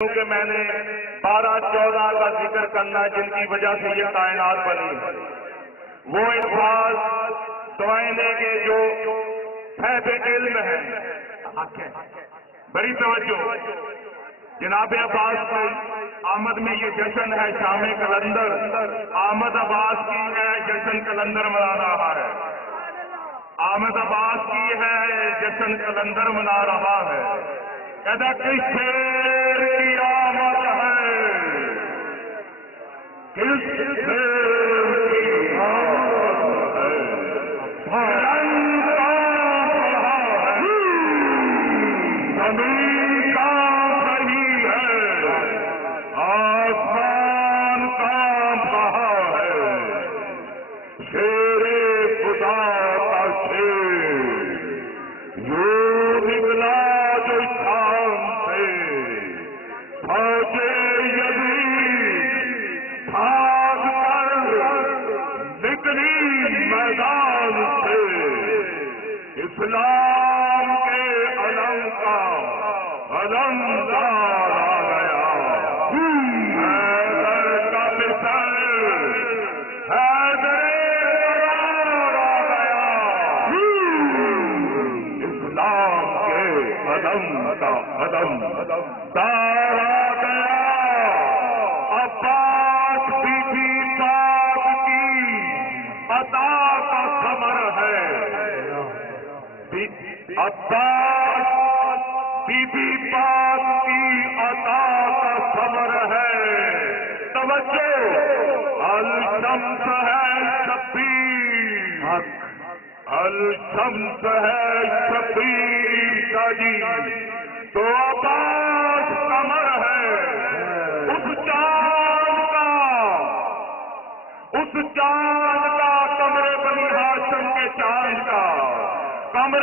کہ میں نے 12-14 کا ذکر کرنا ہے جن کی وجہ سے یہ کائنات بنی. وہ الفاظ سوائے لیں گے جو صاحب علم ہیں. بڑی توجہ. جناب عباس کی آمد میں یہ جشن ہے شام کلندر. آمد عباس کی ہے جشن کلندر منا رہا ہے. آمد عباس کی ہے جشن کلندر منا رہا ہے. کہتا کس شیر کی آمد ہے, کس شیر کی آمد ہے, رنگ کا بڑھا ہے, زمین کا صحیح ہے, آسمان کا بہا ہے, شیر خدا کا شیر یوں نکلا جو شام سے, فوجے یزید بھاگ کر نکلی میدان سے, اسلام کے علم کا علمدار آ گیا. حیدر کا مثل حیدر قرار آ گیا. اسلام کے علم کا علمدار آ گیا. عباس بی بی پاک کی عطا کا ثمر ہے. عباس بی بی پاک کی عطا کا ثمر ہے. توجہ, الشمس ہے شبیر, الشمس ہے شبیر کا جی, تو عباس قمر ہے. اس چاند کا قمر بنی ہاشم کے چاند کا, قمر